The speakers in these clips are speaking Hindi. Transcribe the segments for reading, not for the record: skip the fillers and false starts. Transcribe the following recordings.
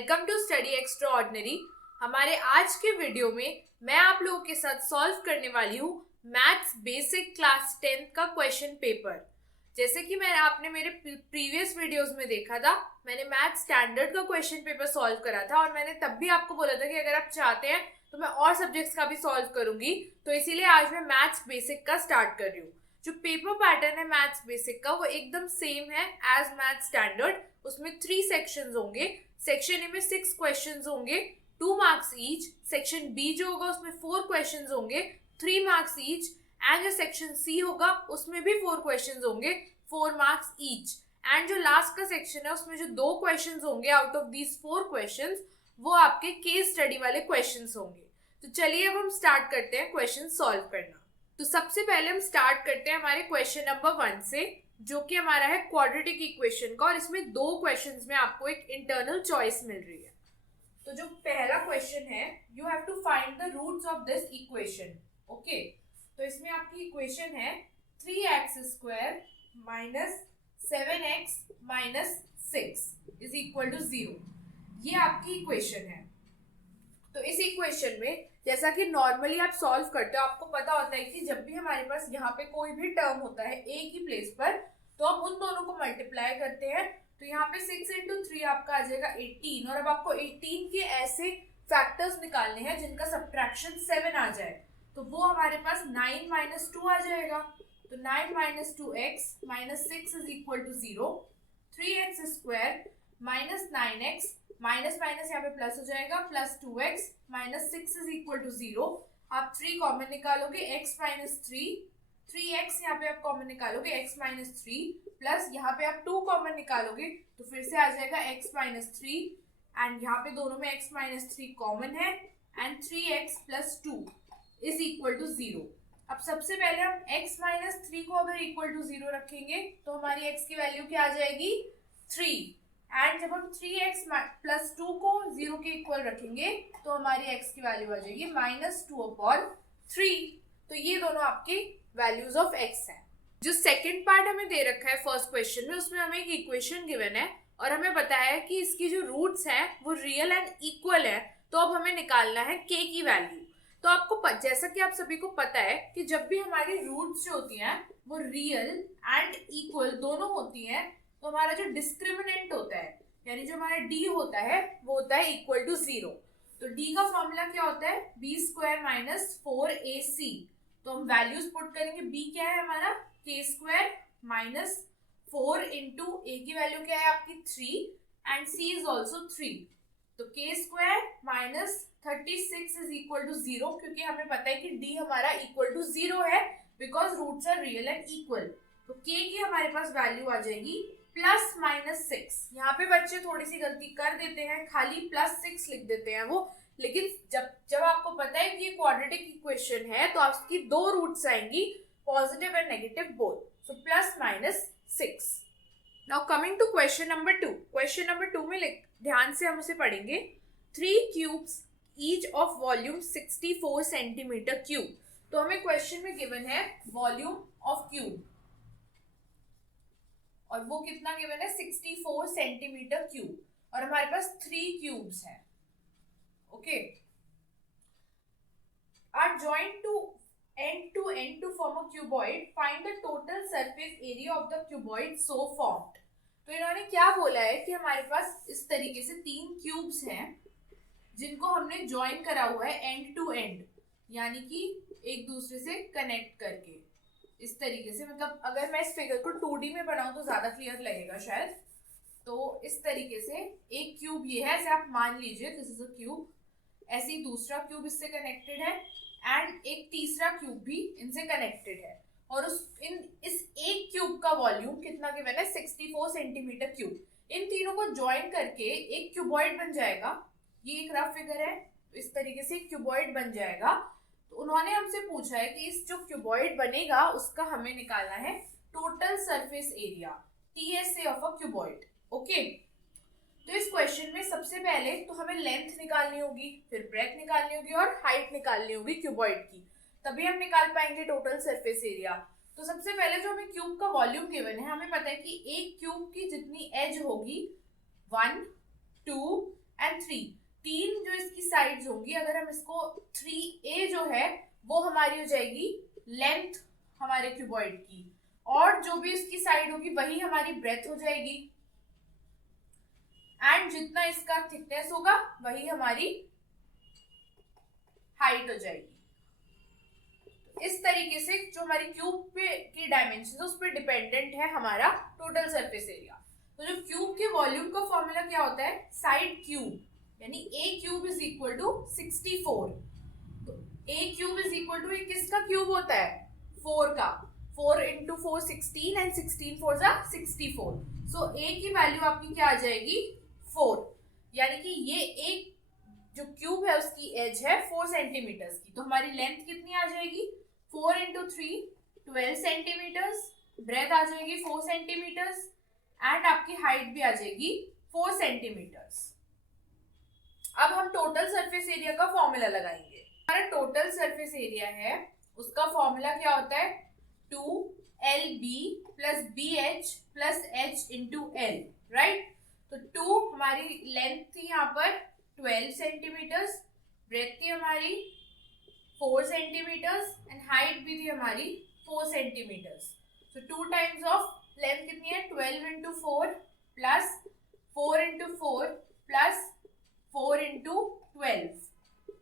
Welcome to study extraordinary. हमारे आज के वीडियो में मैं आप लोगों के साथ सॉल्व करने वाली हूँ मैथ्स बेसिक क्लास 10 का क्वेश्चन पेपर। जैसे कि आपने मेरे प्रीवियस वीडियोस में देखा था, मैंने मैथ्स स्टैंडर्ड का क्वेश्चन पेपर सॉल्व करा था और मैंने तब भी आपको बोला था कि अगर आप चाहते हैं तो मैं और सब्जेक्ट्स का भी सॉल्व करूंगी, तो इसीलिए आज मैं मैथ्स बेसिक का स्टार्ट कर रही हूँ। जो पेपर पैटर्न है मैथ्स बेसिक का वो एकदम सेम है एज मैथ्स स्टैंडर्ड। उसमें 3 सेक्शंस होंगे। सेक्शन ए में 6 क्वेश्चंस होंगे, 2 मार्क्स ईच। सेक्शन बी जो होगा उसमें 4 क्वेश्चंस होंगे, 3 मार्क्स ईच। एंड जो सेक्शन सी होगा उसमें भी 4 क्वेश्चंस होंगे, 4 मार्क्स ईच। एंड जो लास्ट का सेक्शन है उसमें जो 2 क्वेश्चंस होंगे आउट ऑफ दीज 4 क्वेश्चंस वो आपके केस स्टडी वाले क्वेश्चंस होंगे। तो चलिए अब हम स्टार्ट करते हैं क्वेश्चन सॉल्व करना। तो सबसे पहले हम स्टार्ट करते हैं हमारे क्वेश्चन नंबर 1 से, जो कि हमारा है क्वाड्रेटिक इक्वेशन का, और इसमें 2 क्वेश्चंस में आपको एक इंटरनल चॉइस मिल रही है। तो जो पहला क्वेश्चन है, you have to find the roots of this equation. Okay, तो इसमें आपकी इक्वेशन है 3x² minus 7x minus 6 is equal to 0। ये आपकी इक्वेशन है। तो इस इक्वेशन में जैसा कि नॉर्मली आप सॉल्व करते हो, आपको पता होता है कि जब भी हमारे पास यहाँ पे कोई भी टर्म होता है एक ही प्लेस पर, तो हम उन दोनों को मल्टीप्लाई करते हैं। तो यहाँ पे 6 into 3 आपका आ जाएगा 18, और अब आपको 18 के ऐसे फैक्टर्स निकालने हैं जिनका सब्ट्रैक्शन 7 आ जाए। तो वो हमारे पास 9 - 2 आ जाएगा। तो 9 - 2x minus 6 is equal to 0। 3x² minus 9x minus minus यहाँ पे प्लस हो जाएगा, plus 2x minus 6 is equal to 0। आप 3 कॉमन निकालोगे, x माइनस 3x यहाँ पे आप कॉमन निकालोगे, x माइनस 3 प्लस यहाँ पे आप 2 कॉमन निकालोगे तो फिर से आ जाएगा x माइनस 3, एंड यहाँ पे दोनों में x माइनस 3 कॉमन है, and 3x plus 2 is equal to 0। अब सबसे पहले हम x माइनस 3 को अगर इक्वल टू 0 रखेंगे तो हमारी x की वैल्यू क्या आ जाएगी, 3। एंड जब हम 3x प्लस 2 को 0 के इक्वल रखेंगे तो हमारी x की वैल्यू आ जाएगी -2/3। तो ये दोनों आपके वैल्यूज ऑफ x हैं। जो सेकंड पार्ट हमें दे रखा है फर्स्ट क्वेश्चन में, उसमें हमें एक इक्वेशन गिवन है और हमें बताया है कि इसकी जो रूट्स हैं वो रियल एंड इक्वल है। तो अब हमें निकालना है k की वैल्यू। तो आपको जैसा कि आप सभी को पता है कि जब भी हमारी रूट्स जो होती हैं वो रियल एंड इक्वल दोनों होती हैं, तो हमारा जो डिस्क्रिमिनेंट होता है, यानी जो हमारा d होता है वो होता है इक्वल टू 0। तो d का फॉर्मूला क्या होता है, b² माइनस 4ac। तो हम वैल्यूज पुट करेंगे, b क्या है हमारा k² माइनस 4 इंटू a की वैल्यू क्या है आपकी 3, एंड c इज ऑल्सो 3। तो k² minus 36 is equal to 0, क्योंकि हमें पता है कि d हमारा इक्वल टू 0 है because roots are real and equal. तो k की हमारे पास वैल्यू आ जाएगी +-6। यहाँ पे बच्चे थोड़ी सी गलती कर देते हैं, खाली +6 लिख देते हैं वो, लेकिन जब आपको पता है कि ये क्वाड्रेटिक इक्वेशन है तो आपकी 2 रूट्स आएंगी, positive and negative both. So +-6। Now coming to question number 2। Question number 2 में ध्यान से हम उसे पढ़ेंगे। 3 cubes each of volume 64 centimetre cube. तो हमें क्वेश्चन में गिवन है वॉल्यूम ऑफ क्यूब, और वो कितना गिवन है 64 सेंटीमीटर क्यूब, और हमारे पास 3 क्यूब्स हैं। Okay, are joined to end to form a cuboid, find the total surface area of the cuboid so formed. तो इन्होंने क्या बोला है कि हमारे पास इस तरीके से 3 क्यूब्स हैं जिनको हमने ज्वाइन करा हुआ है एंड टू एंड, यानी कि एक दूसरे से कनेक्ट करके इस तरीके से। मतलब अगर मैं इस फिगर को 2D में बनाऊं तो ज्यादा क्लियर लगेगा शायद। तो इस तरीके से एक क्यूब ये है, ऐसे आप मान लीजिए दिस इज अ क्यूब, ऐसे ही दूसरा क्यूब इससे कनेक्टेड है, एंड एक तीसरा क्यूब भी इनसे कनेक्टेड है, और इस एक क्यूब का वॉल्यूम कितना गिवन है 64 सेंटीमीटर क्यूब। इन तीनों को ज्वाइन करके एक क्यूबॉइड बन जाएगा। ये एक रफ फिगर है, तो इस तरीके से क्यूबॉइड बन जाएगा। तो उन्होंने हमसे पूछा है कि इस जो क्यूबॉइड बनेगा उसका हमें निकालना है total surface area, TSA of a cuboid. Okay, तो इस क्वेश्चन में सबसे पहले तो हमें लेंथ निकालनी होगी, फिर ब्रेथ निकालनी होगी और हाइट निकालनी होगी क्यूबॉइड की, तभी हम निकाल पाएंगे टोटल सरफेस एरिया। तो सबसे पहले जो हमें क्यूब का वॉल्यूम गिवन है, हमें पता है कि एक क्यूब की जितनी एज होगी 1, 2 एंड 3, तीन जो इसकी साइड्स होंगी, अगर हम इसको 3a जो है वो हमारी हो जाएगी लेंथ हमारे क्यूबॉइड की, और जो भी इसकी साइड होगी वही हमारी ब्रेथ हो जाएगी, एंड जितना इसका थिकनेस होगा वही हमारी हाइट हो जाएगी। इस तरीके से जो हमारी क्यूब पे की डायमेंशन है उस पर डिपेंडेंट है हमारा टोटल सरफेस एरिया। तो जो क्यूब के वॉल्यूम का फॉर्मूला क्या होता है, साइड क्यूब, यानी a cube is equal to 64। तो a cube is equal to किसका क्यूब होता है, 4 का, 4 इंटू 4 16 एंड 16 4 जा 64। सो a की वैल्यू आपकी क्या आ जाएगी 4, यानी कि ये एक जो क्यूब है उसकी एज है 4 सेंटीमीटर्स की, तो हमारी लेंथ कितनी आ जाएगी 4 इंटू 3 12 सेंटीमीटर्स, ब्रेथ आ जाएगी 4 सेंटीमीटर्स, एंड आपकी हाइट भी आ जाएगी 4 सेंटीमीटर्स। अब हम टोटल सरफेस एरिया का फॉर्मूला लगाएंगे। हमारा टोटल सरफेस एरिया है उसका फॉर्मूला क्या होता है, 2LB plus BH plus H into L, right. तो 2 हमारी लेंथ थी यहाँ पर 12 सेंटीमीटर्स, ब्रेथ थी हमारी 4 सेंटीमीटर्स एंड हाइट भी थी हमारी 4 सेंटीमीटर्स। तो 2 टाइम्स ऑफ लेंथ कितनी है 12 into 4 plus 4 into 4 plus 4 into 12,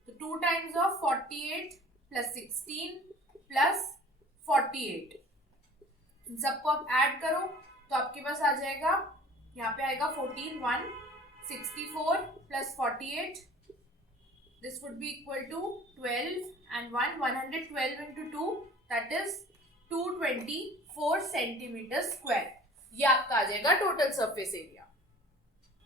तो 2 टाइम्स ऑफ 48 प्लस 16 प्लस 48। इन सबको आप ऐड करो तो आपके पास आ जाएगा, यहाँ पे आएगा 14 1 64 plus 48, this would be equal to 12 and 112 into 2, that is 224 centimeter square। ये आपका आ जाएगा total surface area.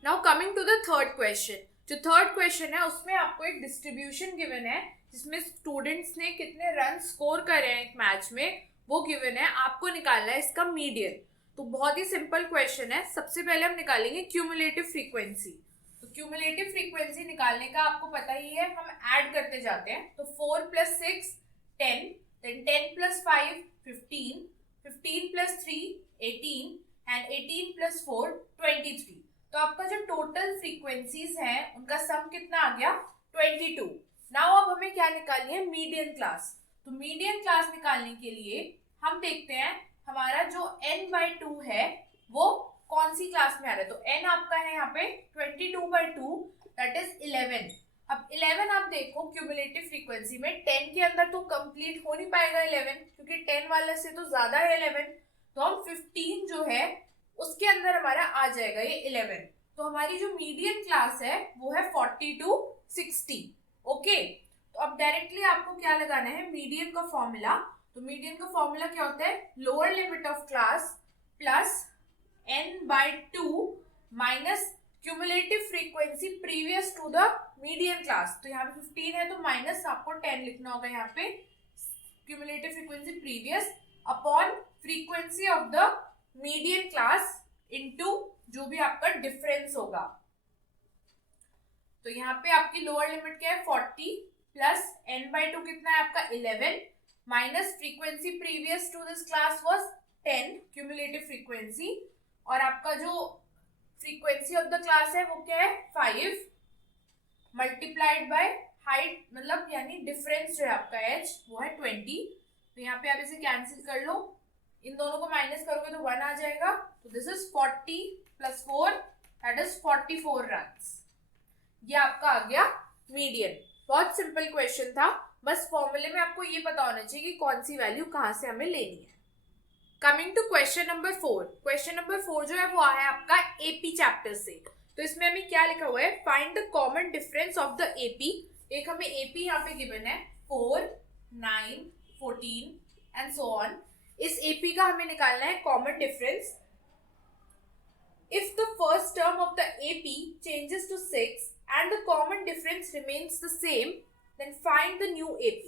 Now coming to the third question. जो थर्ड क्वेश्चन है उसमें आपको एक डिस्ट्रीब्यूशन गिवन है जिसमें स्टूडेंट्स ने कितने रन स्कोर करे हैं एक मैच में वो गिवन है, आपको निकालना है इसका मीडियन। तो बहुत ही सिंपल क्वेश्चन है। सबसे पहले हम निकालेंगे क्यूमुलेटिव फ्रीक्वेंसी। तो क्यूमुलेटिव फ्रीक्वेंसी निकालने का आपको पता ही है, हम ऐड करते जाते हैं। तो 4 plus 6 10, then 10 plus 5 15, 15 plus 3 18 and 18 plus 4 23। तो आपका जो टोटल फ्रीक्वेंसीज हैं उनका सम कितना आ गया 22। नाउ अब हमें क्या निकालनी है, मीडियन क्लास। तो मीडियन क्लास निकालने के लिए हम देखते हैं हमारा जो n/2 है वो कौन सी क्लास में आ रहा है। तो n आपका है यहाँ पे 22/2, दैट इज 11। अब 11 आप देखो क्यूमुलेटिव फ्रीक्वेंसी में 10 के अंदर तो कंप्लीट हो नहीं पाएगा 11, क्योंकि 10 वाले से तो ज्यादा है 11। तो हम 15 जो है उसके अंदर हमारा आ जाएगा ये 11। तो हमारी जो मीडियन क्लास है वो है 40 to 60। ओके, तो अब डायरेक्टली आपको क्या लगाना है, मीडियन का फॉर्मूला। तो मीडियन का फॉर्मूला क्या होता है, lower limit of class plus n/2 minus cumulative frequency previous to the median class. तो यहाँ पे 15 है तो माइनस आपको 10 लिखना होगा यहाँ पे, cumulative frequency previous upon frequency of the median class into जो भी आपका डिफरेंस होगा। तो यहाँ पे आपकी लोअर लिमिट क्या है 40 प्लस n/2 कितना है आपका 11 minus frequency previous to this class was 10 cumulative frequency, और आपका जो फ्रीक्वेंसी ऑफ द क्लास है वो क्या है 5 मल्टीप्लाइड बाय हाइट, मतलब यानी डिफरेंस जो है आपका एच वो है 20। तो यहाँ पे आप इसे कैंसिल कर लो, इन दोनों को माइनस करोगे तो 1 आ जाएगा। तो this is 40 plus 4 that is 44 runs. ये आपका आ गया मीडियन। बहुत सिंपल क्वेश्चन था, बस फॉर्मूले में आपको ये पता होना चाहिए कि कौन सी वैल्यू कहाँ से हमें लेनी है। Coming to question number 4। Question number 4 जो है वो है आपका एपी चैप्टर से। तो इसमें हमें क्या लिखा हुआ है, find the common difference of the AP. एक हमें एपी यहाँ पे गिवन है 4 9 14 एंड सो ऑन। इस एपी का हमें निकालना है common difference. If the first term of the AP changes to 6 and the common difference remains the same, then find the new AP।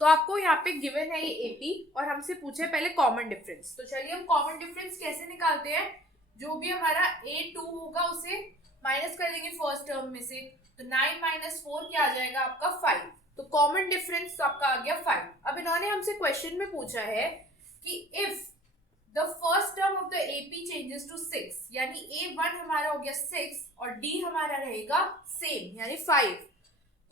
तो आपको यहाँ पे गिवन है ये AP और हमसे पूछे पहले कॉमन डिफरेंस। तो चलिए हम कॉमन डिफरेंस कैसे निकालते हैं, जो भी हमारा A2 होगा उसे माइनस कर देंगे फर्स्ट टर्म में से। तो 9 माइनस 4 क्या आ जाएगा आपका 5। तो कॉमन डिफरेंस आपका आ गया 5। अब इन्होंने हमसे क्वेश्चन में पूछा है कि if the first term of the AP changes to 6, यानी A1 हमारा हो गया 6 और D हमारा रहेगा सेम यानी 5,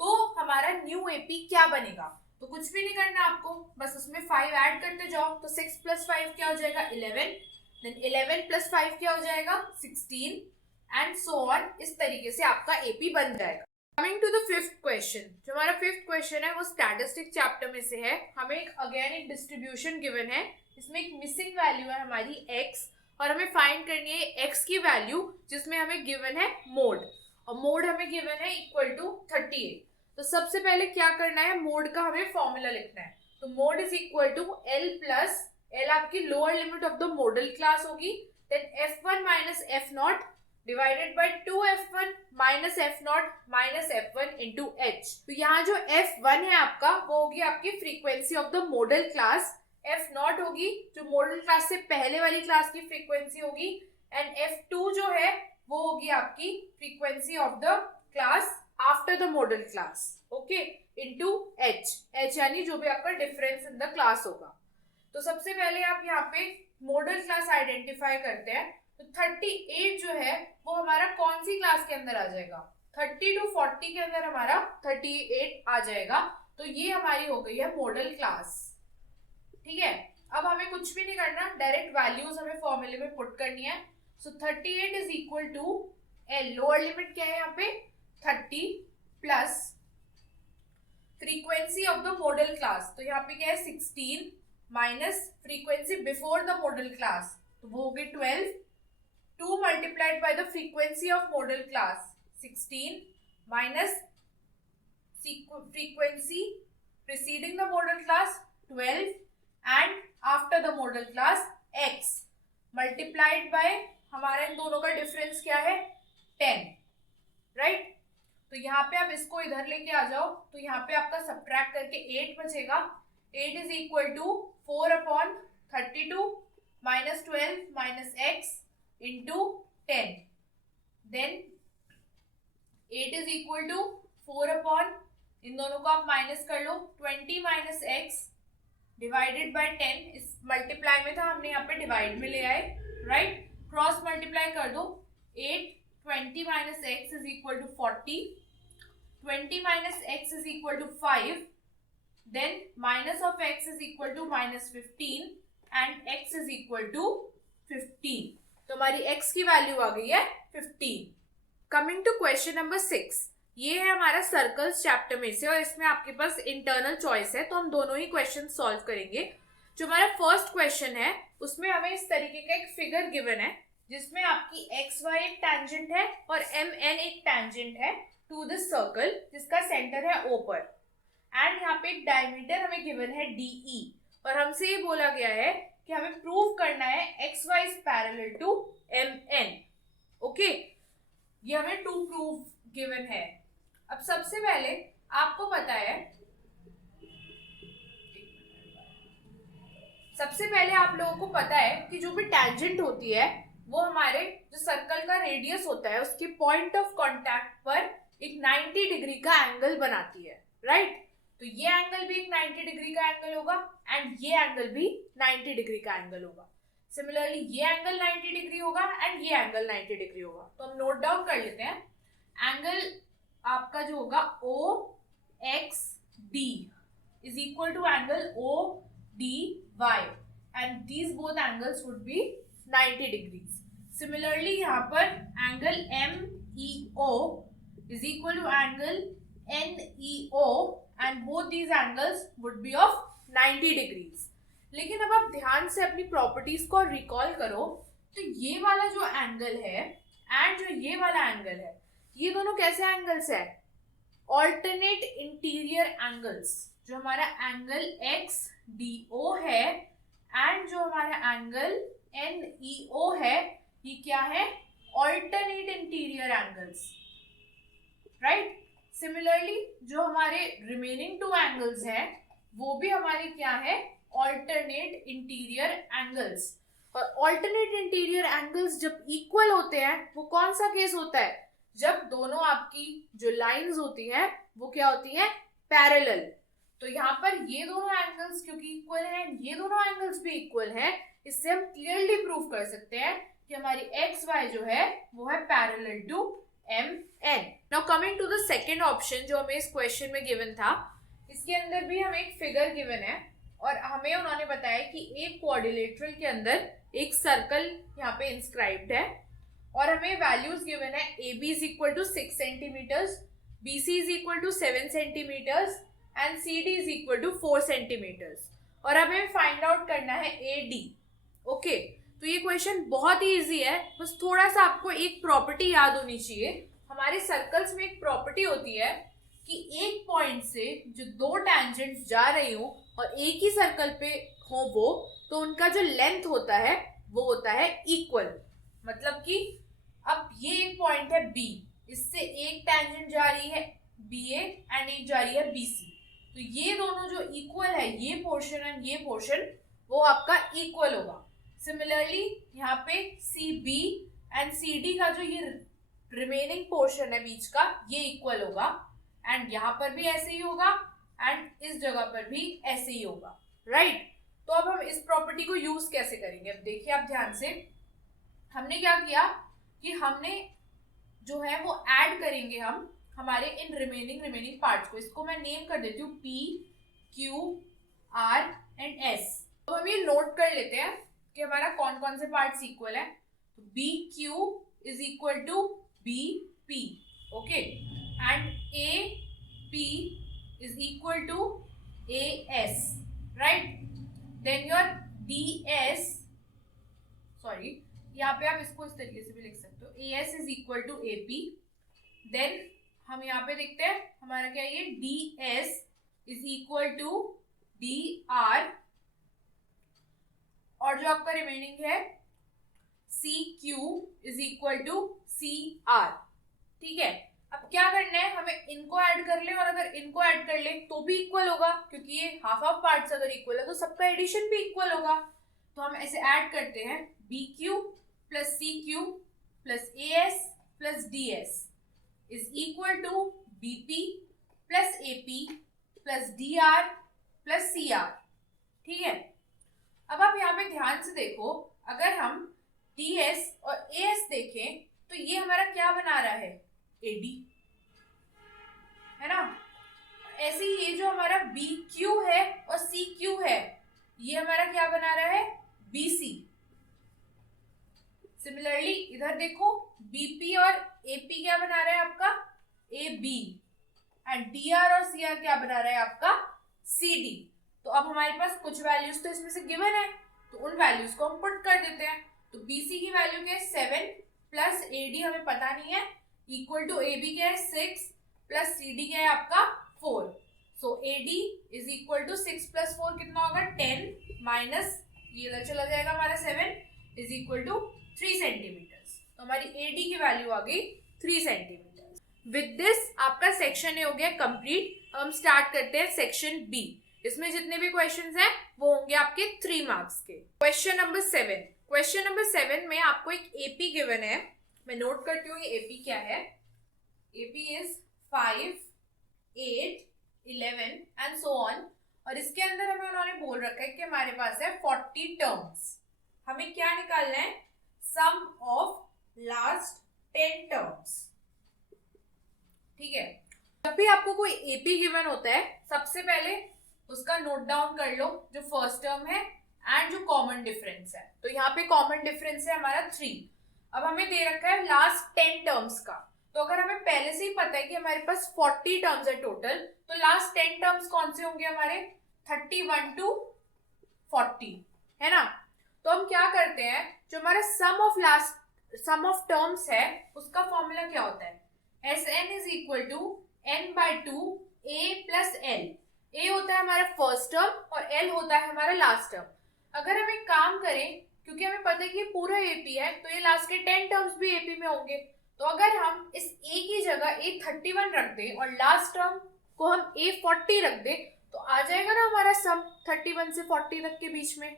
तो हमारा न्यू एपी क्या बनेगा? तो कुछ भी नहीं करना आपको, बस उसमें 5 ऐड करते जाओ। तो 6 + 5 क्या हो जाएगा? 11, देन 11 + 5 क्या हो जाएगा? 16 एंड सो ऑन। इस तरीके से आपका एपी बन जाएगा। Coming to the fifth question, जो हमारा फिफ्थ क्वेश्चन है वो स्टैटिस्टिक चैप्टर में से है। हमें एक डिस्ट्रीब्यूशन गिवन है, इसमें एक मिसिंग वैल्यू है हमारी x, और हमें फाइंड करनी है x की वैल्यू जिसमें हमें गिवन है मोड, और मोड हमें गिवन है इक्वल टू 38। तो सबसे पहले क्या करना है, मोड का हमें फॉर्मूला लिखना है। तो mode is equal to L plus L आपकी lower limit of the modal class होगी, then F1 minus F0 divided by 2F1 minus F0 minus F1 into H। तो यहाँ जो F1 है आपका वो होगी आपकी frequency of the modal class, F0 होगी जो मॉडल क्लास से पहले वाली क्लास की फ्रीक्वेंसी होगी, एंड F2 जो है वो होगी आपकी frequency of the class after the modal class, okay, into H यानी जो भी आपका डिफरेंस इन द क्लास होगा। तो सबसे पहले आप यहाँ पे मॉडल क्लास आइडेंटिफाई करते हैं। तो 38 जो है वो हमारा कौन सी क्लास के अंदर आ जाएगा? 30 to 40 के अंदर हमारा 38 आ जाएगा। तो ये हमारी हो गई है मॉडल क्लास, ठीक है। अब हमें कुछ भी नहीं करना, डायरेक्ट वैल्यूज हमें फॉर्मूले में पुट करनी है। So 38 is equal to L, lower limit क्या है यहाँ पे 30 plus frequency of the modal class, तो यहाँ पे क्या है 16 minus frequency before the modal class, तो वो होगी 12, 2 multiplied by the frequency of modal class 16 minus frequency preceding the modal class 12 and after the modal class x multiplied by हमारा इन दोनों का डिफरेंस क्या है 10, राइट। तो यहाँ पे आप इसको इधर लेके आ जाओ, तो यहाँ पे आपका सब्ट्रैक्ट करके 8 बचेगा। 8 is equal to 4/32 minus 12 minus x into 10, then 8 is equal to 4 इन दोनों को आप माइनस कर लो 20 माइनस x डिवाइडेड बाय 10, इस मल्टीप्लाई में था हमने यहाँ पे डिवाइड में ले आए, राइट, क्रॉस मल्टीप्लाई कर दो 8 20 minus x is equal to 40, 20 minus x is equal to 5, then minus of x is equal to minus 15 and x is equal to 15। तो हमारी x की वैल्यू आ गई है 15। कमिंग टू क्वेश्चन नंबर 6, ये है हमारा सर्कल्स चैप्टर में से, और इसमें आपके पास इंटरनल चॉइस है, तो हम दोनों ही क्वेश्चन सॉल्व करेंगे। जो हमारा फर्स्ट क्वेश्चन है उसमें हमें इस तरीके का एक फिगर गिवन है जिसमें आपकी XY एक टैंजेंट है और MN एक टैंजेंट है टू दिस सर्कल जिसका सेंटर है O पर, एंड यहाँ पे एक डायमीटर हमें गिवन है DE, और हमसे ये बोला गया है कि हमें प्रूव करना है XY is parallel to MN, okay. ये हमें टू प्रूफ गिवन है। अब सबसे पहले आपको पता है, सबसे पहले आप लोगों को पता है कि जो भी टैंजेंट होती है वो हमारे जो सर्कल का रेडियस होता है उसके पॉइंट ऑफ कांटेक्ट पर एक 90 डिग्री का एंगल बनाती है, राइट। तो ये एंगल भी एक 90 डिग्री का एंगल होगा एंड ये एंगल भी 90 डिग्री का एंगल होगा। सिमिलरली ये एंगल 90 डिग्री होगा एंड ये एंगल 90 डिग्री होगा। तो हम नोट डाउन कर लेते हैं, एंगल आपका जो होगा OXD is equal to angle ODY and these both angles would be 90 degrees. Similarly यहाँ पर angle MEO is equal to angle NEO and both these angles would be of 90 degrees. लेकिन अब आप ध्यान से अपनी प्रॉपर्टीज को रिकॉल करो, तो ये वाला जो एंगल है एंड जो ये वाला एंगल है, ये दोनों कैसे एंगल्स है? Alternate interior angles. जो हमारा एंगल XDO है एंड जो हमारा एंगल NEO है, ये क्या है? Alternate interior angles, right. Similarly जो हमारे रिमेनिंग टू एंगल्स हैं वो भी हमारे क्या है? Alternate interior angles. और ऑल्टरनेट इंटीरियर एंगल्स जब इक्वल होते हैं वो कौन सा केस होता है? जब दोनों आपकी जो लाइंस होती हैं वो क्या होती हैं? पैरेलल। तो यहाँ पर ये दोनों एंगल्स क्योंकि इक्वल है, ये दोनों एंगल्स भी इक्वल है, इससे हम क्लियरली प्रूव कर सकते हैं कि हमारी एक्स वाई जो है वो है parallel to M N. Now coming to the second option जो हमें इस क्वेश्चन में गिवन था, इसके अंदर भी हमें एक फिगर गिवन है और हमें उन्होंने बताया कि एक क्वाड्रिलेटरल के अंदर एक सर्कल यहाँ पे इंस्क्राइब्ड है और हमें वैल्यूज गिवन है A B is equal to 6 centimetres, B C is equal to 7 centimetres and C D is equal to 4 centimetres और हमें फाइंड आउट करना है ए डी। ओके, तो ये क्वेश्चन बहुत ही इजी है, बस थोड़ा सा आपको एक प्रॉपर्टी याद होनी चाहिए। हमारे सर्कल्स में एक प्रॉपर्टी होती है कि एक पॉइंट से जो दो टैंजेंट्स जा रही हो और एक ही सर्कल पे हो वो, तो उनका जो लेंथ होता है वो होता है इक्वल। मतलब कि अब ये एक पॉइंट है बी, इससे एक टैंजेंट जा रही है बी ए एंड एक जा रही है बी सी, तो ये दोनों जो इक्वल है, ये पोर्शन एंड ये पोर्शन, वो आपका इक्वल होगा। सिमिलरली यहाँ पे C B and C D का जो ये रिमेनिंग पोर्शन है बीच का, ये इक्वल होगा एंड यहाँ पर भी ऐसे ही होगा एंड इस जगह पर भी ऐसे ही होगा, राइट। तो अब हम इस प्रॉपर्टी को यूज कैसे करेंगे, अब देखिए आप ध्यान से, हमने क्या किया कि हमने जो है वो ऐड करेंगे हम हमारे इन रिमेनिंग पार्ट्स को। इसको मैं नेम कर देती हूँ P Q R and S. तो हम ये नोट कर लेते हैं कि हमारा कौन कौन से पार्ट्स इक्वल है। तो B Q is equal to B P, okay, and A P is equal to A S, right. Then your D S, sorry यहाँ पे आप इसको इस तरीके से भी लिख सकते हो, A S is equal to A P. Then हम यहाँ पे देखते हैं हमारा क्या है, ये D S is equal to D R, और जो आपका रिमेनिंग है C Q is equal to C R, ठीक है। अब क्या करना है, हमें इनको ऐड कर ले और अगर इनको ऐड कर ले तो भी इक्वल होगा, क्योंकि ये हाफ हाफ पार्ट्स अगर इक्वल है तो सबका एडिशन भी इक्वल होगा। तो हम ऐसे ऐड करते हैं B Q plus C Q plus A S plus D S is equal to B P plus A P plus D R plus C R, ठीक है। अब आप यहाँ पे ध्यान से देखो, अगर हम डी एस और ए एस देखें तो ये हमारा क्या बना रहा है, एडी, है ना। ऐसे ही ये जो हमारा बी क्यू है और सी क्यू है, ये हमारा क्या बना रहा है, बी सी। सिमिलरली इधर देखो बीपी और एपी क्या बना रहा है आपका, A B, and D R और सी आर क्या बना रहा है आपका, सी डी। तो अब हमारे पास कुछ वैल्यूज तो इसमें से गिवन है, तो उन वैल्यूज को हम पुट कर देते हैं। तो बीसी की वैल्यू क्या है 7 प्लस ए डी हमें पता नहीं है, इक्वल टू ए बी क्या है 6 प्लस सी डी क्या है आपका 4। So A D is equal to 6 plus 4 कितना होगा 10 माइनस ये इधर चला जाएगा हमारा 7 इज इक्वल टू 3 सेंटीमीटर्स। तो हमारी ए डी की वैल्यू आ गई 3 सेंटीमीटर्स। विद दिस आपका सेक्शन ए हो गया कंप्लीट। हम स्टार्ट करते हैं सेक्शन बी। इसमें जितने भी क्वेश्चंस हैं वो होंगे आपके 3 मार्क्स के। Question number 7। क्वेश्चन नंबर 7 में आपको एक एपी गिवन है, मैं नोट करती हूँ ये एपी क्या है। AP is 5, 8, 11 and so on. और इसके अंदर हमें उन्होंने बोल रखा है कि हमारे पास है 40 टर्म्स। हमें क्या निकालना है, सम ऑफ लास्ट 10 टर्म्स, ठीक है। जब भी आपको कोई एपी गिवन होता है सबसे पहले उसका नोट डाउन कर लो जो फर्स्ट टर्म है एंड जो कॉमन डिफरेंस है। तो यहाँ पे कॉमन डिफरेंस है हमारा 3। अब हमें दे रखा है लास्ट 10 टर्म्स का, तो अगर हमें पहले से ही पता है कि हमारे पास 40 टर्म्स है टोटल, तो लास्ट 10 टर्म्स कौन से होंगे हमारे 31 टू 40, है ना। तो हम क्या करते हैं, जो हमारा सम ऑफ टर्म्स है उसका फॉर्मूला क्या होता है, Sn is equal to n/2 a plus l। a होता है हमारा फर्स्ट टर्म और l होता है हमारा लास्ट टर्म। अगर हम एक काम करें, क्योंकि हमें पता है कि ये पूरा एपी है तो ये लास्ट के 10 टर्म्स भी एपी में होंगे, तो अगर हम इस a की जगह a31 रख दें और लास्ट टर्म को हम a40 रख दें तो आ जाएगा ना हमारा सम 31 से 40 तक के बीच में।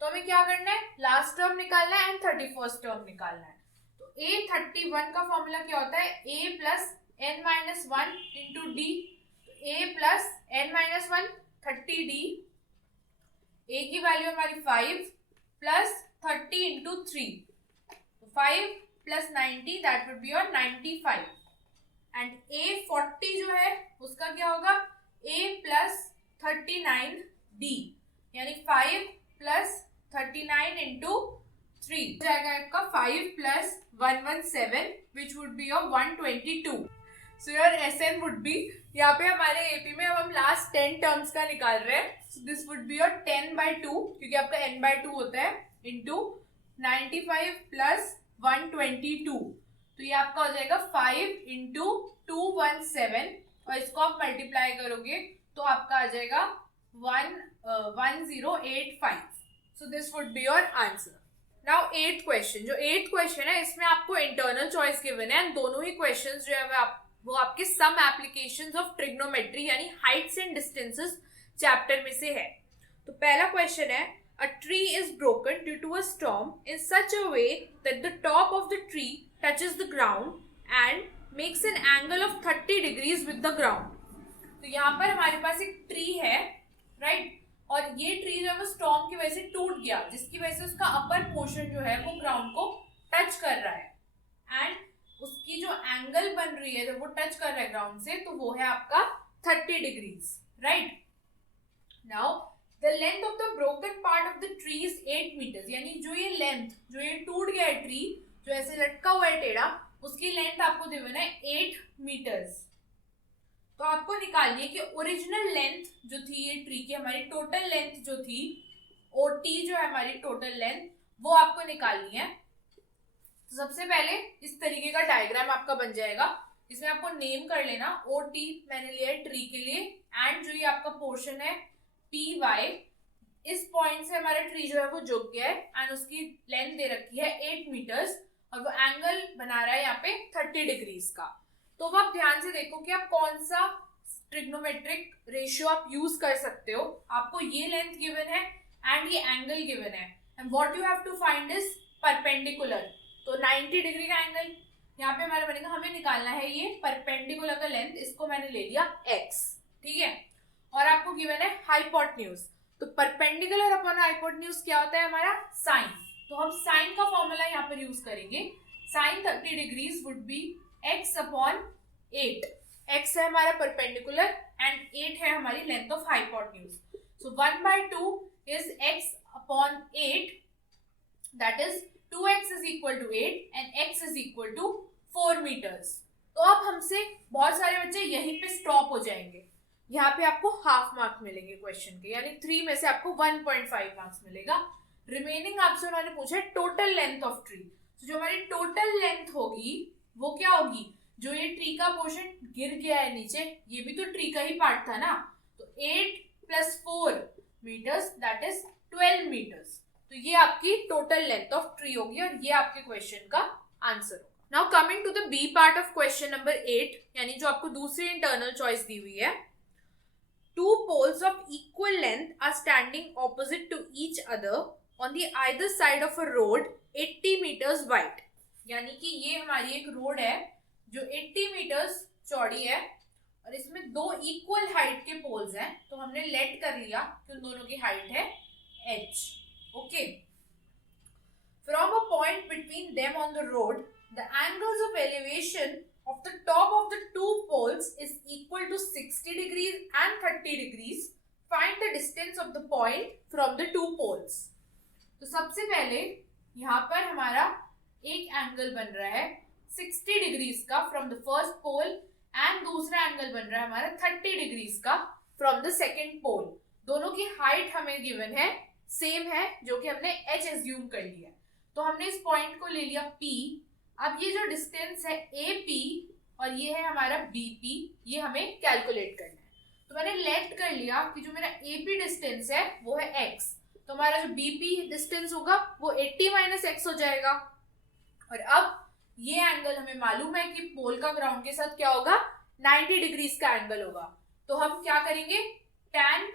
तो हमें क्या करना है, लास्ट टर्म निकालना है एंड 31st टर्म निकालना है। तो a31 का फॉर्मूला क्या होता है, a plus n-1 into D. तो a plus n-1 30d, a की वैल्यू हमारी 5 plus 30 into 3, 5 plus 90 that would be your 95, and a 40 जो है उसका क्या होगा, a प्लस 39d, यानी 5 प्लस 39 इंटू 3 जाएगा आपका 5 plus 117 which would be your 122. So your SN would be, यहाँ पे हमारे AP में अब हम लास्ट 10 टर्म्स का निकाल रहे हैं. सो दिस वुड बी योर 10/2 क्योंकि आपका n/2 होता है इंटू 95 प्लस 122, तो ये आपका हो जाएगा 5 इंटू 217 और इसको आप मल्टीप्लाई करोगे तो आपका आ जाएगा 1085. So this would be your answer. Now 8th question. जो 8th क्वेश्चन है इसमें आपको इंटरनल चॉइस गिवन है एंड दोनों ही क्वेश्चंस जो है वो आपके सम एप्लीकेशंस ऑफ ट्रिग्नोमेट्री यानी हाइट्स एंड डिस्टेंसेस चैप्टर में से है. तो पहला क्वेश्चन है, a tree is broken due to a storm in such a way that the top of the tree touches the ground and makes an angle of 30 degrees with the ground. तो यहाँ पर हमारे पास एक ट्री है, राइट, और ये ट्री जो है वो स्टॉर्म की वजह से टूट गया, जिसकी वजह से उसका अपर पोर्शन जो है वो ग्राउंड को टच कर रहा है एंड उसकी जो एंगल बन रही है जब वो टच कर रहा है ग्राउंड से तो वो है आपका 30 degrees, right. Now the length of the broken part of the tree is 8 metres, यानी जो ये लेंथ, जो ये टूट गया है ट्री, जो ऐसे लटका हुआ है टेढ़ा, उसकी लेंथ आपको गिवन है 8 मीटर्स. तो आपको निकालनी है कि ओरिजिनल लेंथ जो थी ये ट्री की, हमारी टोटल लेंथ जो थी OT जो है हमारी टोटल लेंथ, वो आपको निकालनी है. तो सबसे पहले इस तरीके का डायग्राम आपका बन जाएगा, इसमें आपको नेम कर लेना. OT मैंने लिया है ट्री के लिए एंड जो ये आपका पोर्शन है PY, इस पॉइंट से हमारा ट्री जो है वो झुक गया है एंड उसकी लेंथ दे रखी है 8 मीटर्स और वो एंगल बना रहा है यहाँ पे 30 डिग्रीज का. तो अब आप ध्यान से देखो कि आप कौन सा ट्रिग्नोमेट्रिक रेशियो आप यूज कर सकते हो. आपको ये लेंथ गिवन है एंड ये एंगल गिवन है and what you have to find is perpendicular. तो 90 डिग्री का एंगल यहाँ पे हमारा बनेगा, हमें निकालना है ये परपेंडिकुलर का लेंथ, इसको मैंने ले लिया x, ठीक है. और आपको गिवन है हाइपोटेन्यूज. तो परपेंडिकुलर अपॉन हाइपोटेन्यूज क्या होता है हमारा, साइन. तो हम साइन का फॉर्मूला यहाँ पर यूज करेंगे. Sine 30 degrees would be x upon 8. x है हमारा परपेंडिकुलर एंड 8 है हमारी length of hypotenuse. So 1/2 is x upon 8, that is 2x is equal to 8 and x is equal to 4 meters. तो अब हमसे बहुत सारे बच्चे यहीं पे स्टॉप हो जाएंगे. यहाँ पे आपको हाफ मार्क्स मिलेंगे क्वेश्चन के, यानी 3 में से आपको 1.5 मार्क्स मिलेगा. रिमेनिंग आपसे उन्होंने पूछा है टोटल लेंथ ऑफ ट्री. तो जो हमारी टोटल लेंथ होगी वो क्या होगी, जो ये ट्री का पोर्शन गिर गया है नीचे, ये भी तो ट्री का ही पार्ट था ना, तो 8 + 4 मीटर्स दैट इज 12 मीटर्स. तो ये आपकी टोटल लेंथ ऑफ ट्री होगी और ये आपके क्वेश्चन का आंसर होगा. Now coming to the B part of question number 8, यानी जो आपको दूसरी इंटरनल चॉइस दी हुई है. 2 poles of equal length are standing opposite to each other on the either side of a road 80 meters wide. यानी कि ये हमारी एक रोड है जो 80 मीटर्स चौड़ी है और इसमें 2 इक्वल हाइट के पोल्स हैं. तो हमने लेट कर लिया कि उन दोनों की हाइट है h. Okay. From a point between them on the road, the angles of elevation of the top of the 2 poles is equal to 60 degrees and 30 degrees. Find the distance of the point from the 2 poles. तो सबसे पहले यहाँ पर हमारा एक एंगल बन रहा है 60 डिग्रीज का from the first pole and दूसरा एंगल बन रहा है हमारा 30 डिग्रीज का फ्रॉम द सेकेंड पोल. दोनों की हाइट हमें गिवन है, सेम है, जो कि हमने h एज्यूम कर लिया. तो हमने इस पॉइंट को ले लिया P. अब ये जो डिस्टेंस है AP और ये है हमारा BP, ये हमें कैलकुलेट करना है. तो मैंने लेट कर लिया कि जो मेरा AP डिस्टेंस है वो है x, तो हमारा जो BP डिस्टेंस होगा वो 80 - x हो जाएगा. और अब ये एंगल हमें मालूम है कि पोल का ग्राउंड के साथ क्या होगा, 90 डिग्रीज का एंगल होगा. तो हम क्या करेंगे, tan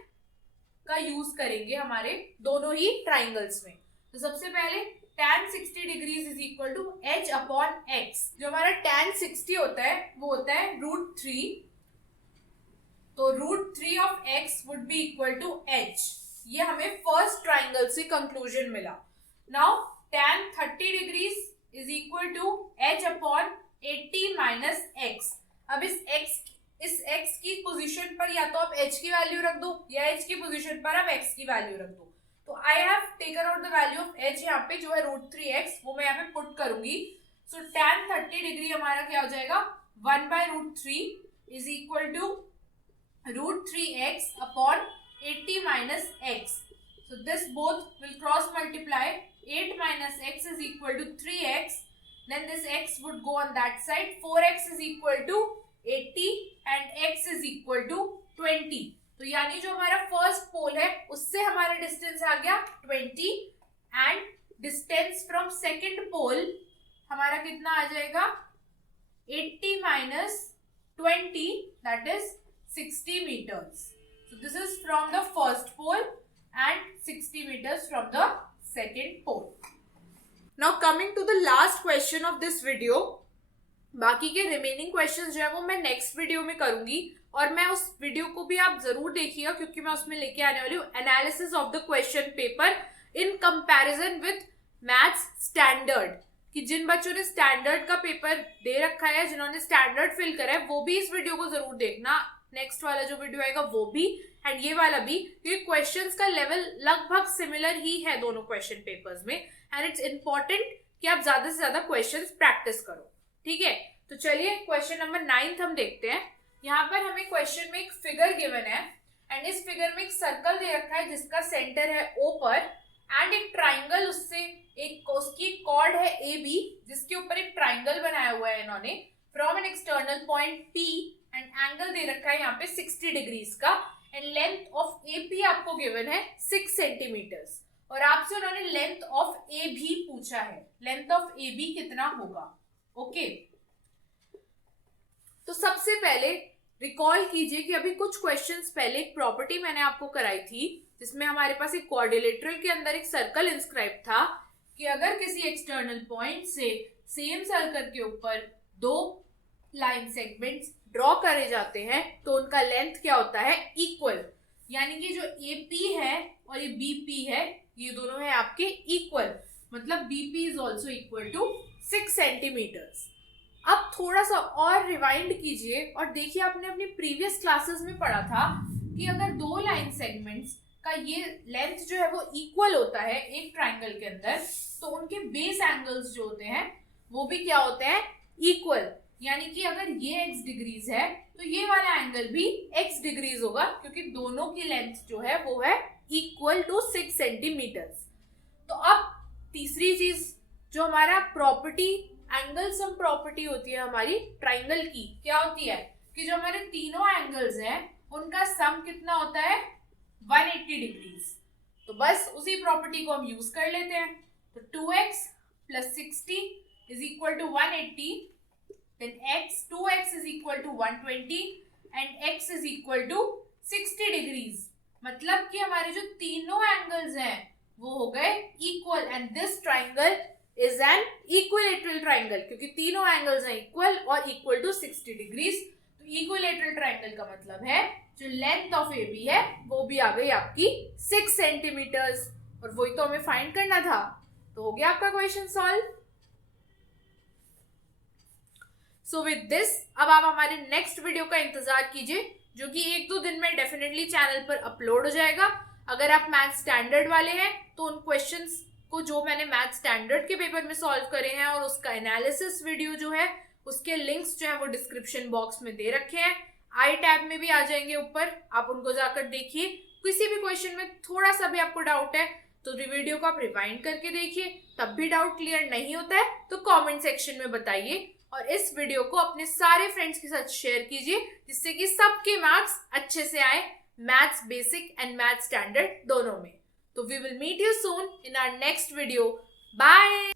का यूज करेंगे हमारे दोनों ही ट्राइंगल्स में. तो सबसे पहले tan 60 degrees is equal to h upon x. जो हमारा tan 60 होता है वो होता है √3 तो √3 of x would be equal to h। ये हमें फर्स्ट ट्राइंगल से कंक्लूजन मिला। Now tan 30 degrees is equal to h upon 80 minus x। अब इस x की पोजीशन पर या तो आप h की वैल्यू रख दो या h की पोजीशन पर आप x की वैल्यू रख दो। तो I have taken out the value of h यहाँ पे जो है √3x, वो मैं यहाँ पे पुट करूंगी। सो tan 30 डिग्री हमारा क्या हो जाएगा, 1/√3 is equal to √3x upon 80 minus x. So this both will cross multiply. 8 minus x is equal to 3x. Then this x would go on that side. 4x is equal to 80 and x is equal to 20. तो यानी जो हमारा फर्स्ट पोल है उससे हमारा डिस्टेंस आ गया 20 एंड डिस्टेंस फ्रॉम सेकेंड पोल हमारा कितना आ जाएगा 80 minus 20, that is 60 meters. So this is from the first pole and 60 meters from the second pole. Now coming to the last question of this video. बाकी के रिमेनिंग क्वेश्चंस जो है वो मैं नेक्स्ट वीडियो में करूंगी और मैं उस वीडियो को भी आप जरूर देखिएगा क्योंकि मैं उसमें लेके आने वाली हूँ analysis of the question paper in comparison with maths standard, कि जिन बच्चों ने स्टैंडर्ड का पेपर दे रखा है, जिन्होंने स्टैंडर्ड फिल करा है, वो भी इस वीडियो को जरूर देखना। नेक्स्ट वाला जो वीडियो आएगा वो भी एंड ये वाला भी, क्योंकि क्वेश्चंस का लेवल लगभग सिमिलर ही है दोनों क्वेश्चन पेपर्स में एंड इट्स इंपॉर्टेंट कि आप ज्यादा से ज्यादा क्वेश्चंस प्रैक्टिस करो। ठीक है, तो चलिए क्वेश्चन नंबर 9 हम देखते हैं। यहाँ पर हमें क्वेश्चन में एक फिगर गिवन है एंड इस फिगर में एक सर्कल दे रखा है जिसका सेंटर है O पर एंड एक ट्राइंगल उससे एक उसकी कॉर्ड है AB जिसके ऊपर एक ट्राइंगल बनाया हुआ है इन्होंने from an external point P and angle दे रखा है यहाँ पे 60 डिग्रीज का एंड लेंथ ऑफ AP आपको गिवन है 6 सेंटीमीटर्स और आपसे उन्होंने लेंथ ऑफ AB पूछा है। लेंथ ऑफ AB कितना होगा? ओके, तो सबसे पहले रिकॉल कीजिए कि अभी कुछ क्वेश्चंस पहले एक प्रॉपर्टी मैंने आपको कराई थी जिसमें हमारे पास एक क्वाड्रिलेटरल के अंदर एक सर्कल इंस्क्राइब था कि अगर किसी एक्सटर्नल पॉइंट से सेम सर्कल के ऊपर दो लाइन सेगमेंट्स ड्रॉ करे जाते हैं तो उनका लेंथ क्या होता है, इक्वल। यानी कि जो AP है और ये BP है ये दोनों है आपके इक्वल, मतलब BP is also equal to 6 centimetres. अब थोड़ा सा और रिवाइंड कीजिए और देखिए आपने अपनी प्रीवियस क्लासेस में पढ़ा था कि अगर दो लाइन सेगमेंट्स का ये लेंथ जो है वो इक्वल होता है एक ट्राइंगल के अंदर तो उनके बेस एंगल्स जो होते हैं वो भी क्या होते हैं, इक्वल। यानी कि अगर ये x डिग्रीज है तो ये वाला एंगल भी x डिग्रीज होगा क्योंकि दोनों की लेंथ जो है वो है इक्वल टू 6 सेंटीमीटर्स। तो अब तीसरी चीज जो हमारा प्रॉपर्टी एंगल सम प्रॉपर्टी होती है हमारी ट्राइंगल की, क्या होती है कि जो हमारे तीनों एंगल्स हैं उनका सम कितना होता है 180 डिग्रीज। तो बस उसी प्रॉपर्टी को हम यूज कर लेते हैं। तो 2x plus 60 is equal to 180, then 2x is equal to 120 and x is equal to 60 degrees। मतलब कि हमारे जो तीनों एंगल्स हैं वो हो गए equal and this triangle is an equilateral triangle क्योंकि तीनों एंगल्स हैं इक्वल और इक्वल टू 60 डिग्रीज। तो इक्विलेटरल ट्राइंगल का मतलब है जो लेंथ ऑफ AB है वो भी आ गई आपकी 6 सेंटीमीटर्स और वही तो हमें फाइंड करना था। तो हो गया आपका question solve. So with this अब आप हमारे नेक्स्ट वीडियो का इंतजार कीजिए जो कि 1-2 दिन में डेफिनेटली चैनल पर अपलोड हो जाएगा। अगर आप मैथ स्टैंडर्ड वाले हैं तो उन क्वेश्चंस को जो मैंने मैथ स्टैंडर्ड के पेपर में सॉल्व करे हैं और उसका एनालिसिस वीडियो जो है उसके लिंक्स जो है वो डिस्क्रिप्शन बॉक्स में दे रखे हैं, आई टैब में भी आ जाएंगे ऊपर, आप उनको जाकर देखिए। किसी भी क्वेश्चन में थोड़ा सा भी आपको डाउट है तो वीडियो को आप रिवाइंड करके देखिए, तब भी डाउट क्लियर नहीं होता है तो कमेंट सेक्शन में बताइए और इस वीडियो को अपने सारे फ्रेंड्स के साथ शेयर कीजिए जिससे कि सबके मार्क्स अच्छे से आए maths basic and maths standard दोनों में। तो we will meet you soon in our next video. Bye.